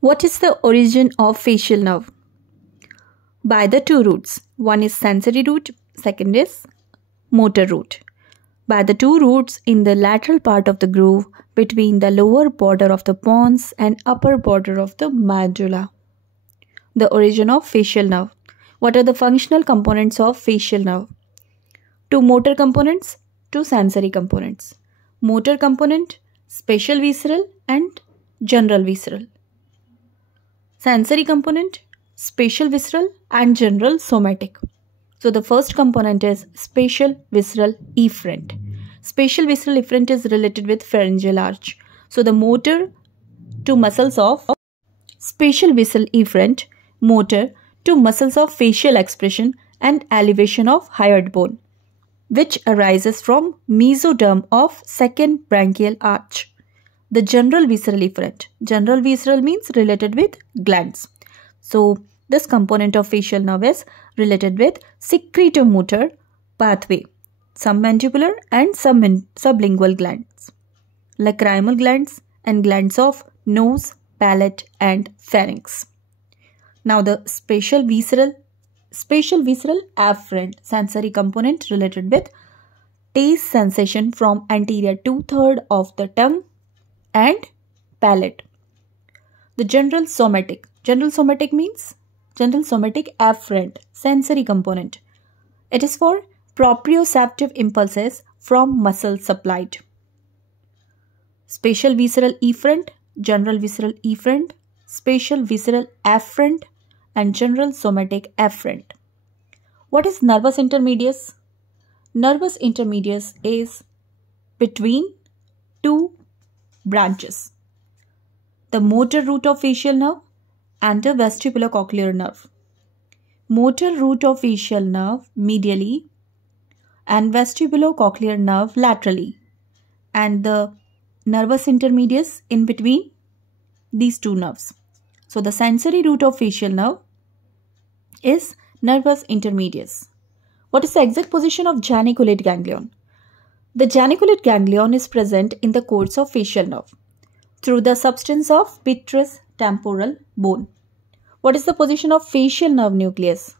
What is the origin of facial nerve? By the two roots. One is sensory root, second is motor root. By the two roots in the lateral part of the groove between the lower border of the pons and upper border of the medulla. The origin of facial nerve. What are the functional components of facial nerve? Two motor components, two sensory components. Motor component, spatial visceral and general visceral. Sensory component, spatial visceral and general somatic. So the first component is spatial visceral efferent. Spatial visceral efferent is related with pharyngeal arch. So the motor to muscles of spatial visceral efferent, motor to muscles of facial expression and elevation of hyoid bone, which arises from mesoderm of second branchial arch. The general visceral efferent. General visceral means related with glands. So this component of facial nerve is related with secretomotor pathway, submandibular and sublingual glands, lacrimal glands and glands of nose, palate and pharynx. Now the spatial visceral afferent sensory component related with taste sensation from anterior 2/3 of the tongue and palate. The general somatic means general somatic afferent sensory component. It is for proprioceptive impulses from muscle supplied. Spatial visceral efferent, general visceral efferent, spatial visceral afferent and general somatic afferent. What is nervus intermedius? Nervus intermedius is between two branches, the motor root of facial nerve and the vestibulocochlear nerve. Motor root of facial nerve medially and vestibulocochlear nerve laterally, and the nervus intermedius in between these two nerves. So the sensory root of facial nerve is nervus intermedius. What is the exact position of geniculate ganglion? The geniculate ganglion is present in the course of facial nerve through the substance of petrous temporal bone. What is the position of facial nerve nucleus?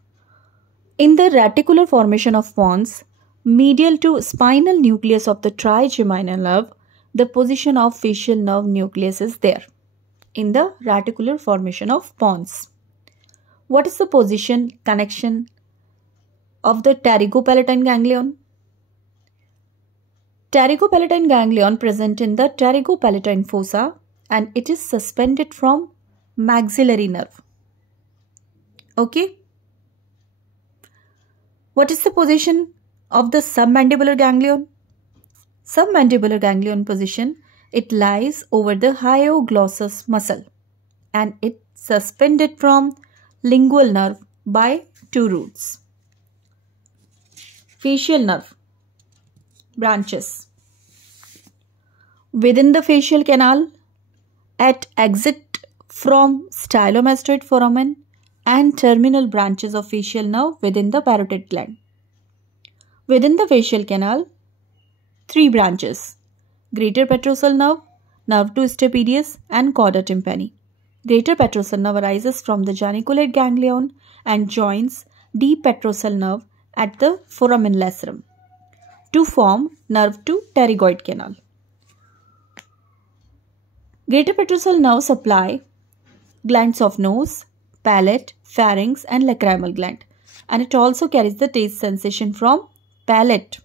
In the reticular formation of pons, medial to spinal nucleus of the trigeminal nerve, the position of facial nerve nucleus is there in the reticular formation of pons. What is the position connection of the pterygopalatine ganglion? Pterygopalatine ganglion present in the pterygopalatine fossa and it is suspended from maxillary nerve. Okay. What is the position of the submandibular ganglion? Submandibular ganglion position, it lies over the hyoglossus muscle and it suspended from lingual nerve by two roots. Facial nerve branches. Within the facial canal, at exit from stylomastoid foramen and terminal branches of facial nerve within the parotid gland. Within the facial canal, three branches: greater petrosal nerve, nerve to stapedius and cauda tympani. Greater petrosal nerve arises from the geniculate ganglion and joins deep petrosal nerve at the foramen lacerum to form nerve to pterygoid canal. Greater petrosal nerve supply glands of nose, palate, pharynx and lacrimal gland, and it also carries the taste sensation from palate.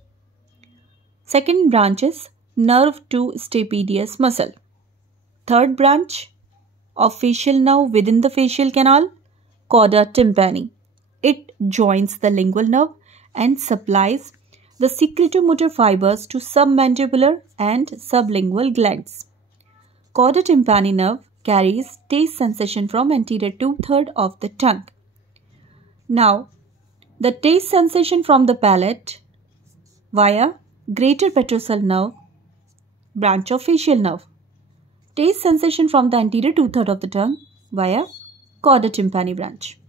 Second branch is nerve to stapedius muscle. Third branch of facial nerve within the facial canal, cauda tympani. It joins the lingual nerve and supplies the secretomotor fibers to submandibular and sublingual glands. Cauda tympani nerve carries taste sensation from anterior 2/3 of the tongue. Now, the taste sensation from the palate via greater petrosal nerve branch of facial nerve. Taste sensation from the anterior 2/3 of the tongue via cauda tympani branch.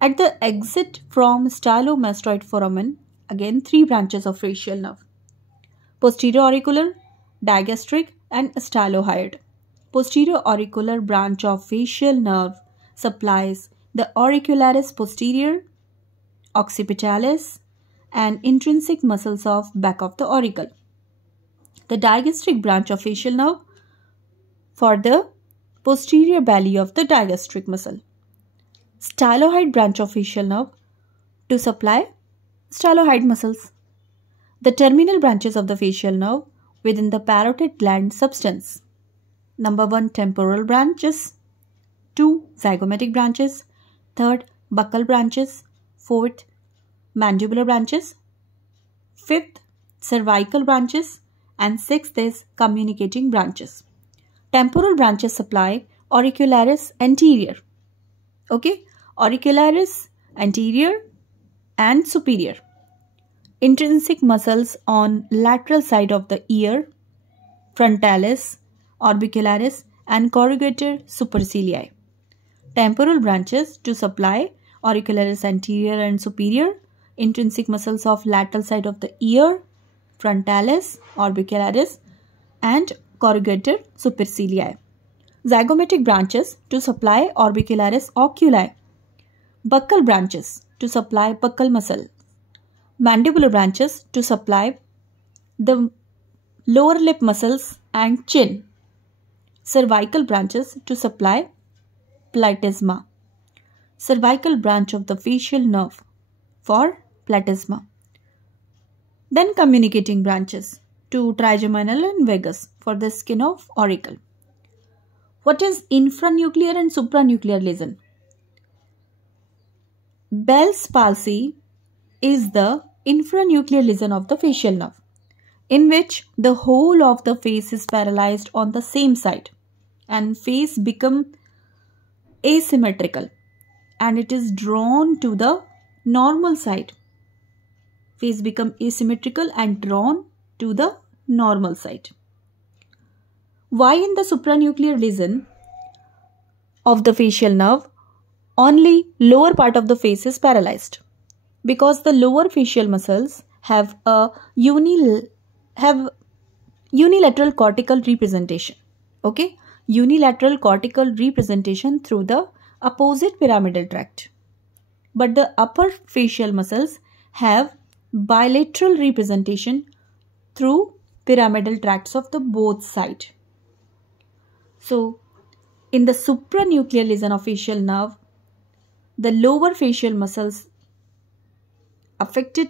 At the exit from stylomastoid foramen, again three branches of facial nerve: posterior auricular, digastric and stylohyoid. posterior auricular branch of facial nerve supplies the auricularis posterior, occipitalis, and intrinsic muscles of back of the auricle. The digastric branch of facial nerve for the posterior belly of the digastric muscle. Styloid branch of facial nerve to supply styloid muscles. The terminal branches of the facial nerve within the parotid gland substance. Number 1, temporal branches. 2, zygomatic branches. 3rd, buccal branches. 4th, mandibular branches. 5th, cervical branches. And 6th is communicating branches. Temporal branches supply auricularis anterior. Okay, auricularis anterior and superior. Intrinsic muscles on lateral side of the ear, frontalis, orbicularis, and corrugator supercilii. Temporal branches to supply auricularis anterior and superior, intrinsic muscles of lateral side of the ear, frontalis, orbicularis, and corrugator supercilii. Zygomatic branches to supply orbicularis oculi. Buccal branches to supply buccal muscle. Mandibular branches to supply the lower lip muscles and chin. Cervical branches to supply platysma. Cervical branch of the facial nerve for platysma. Then communicating branches to trigeminal and vagus for the skin of auricle. What is infranuclear and supranuclear lesion? Bell's palsy is the infranuclear lesion of the facial nerve, in which the whole of the face is paralyzed on the same side and face become asymmetrical and it is drawn to the normal side. Face become asymmetrical and drawn to the normal side. Why in the supranuclear lesion of the facial nerve only lower part of the face is paralyzed? Because the lower facial muscles have a unilateral cortical representation. Okay, unilateral cortical representation through the opposite pyramidal tract. But the upper facial muscles have bilateral representation through pyramidal tracts of the both side. So, in the supranuclear lesion of facial nerve, the lower facial muscles affected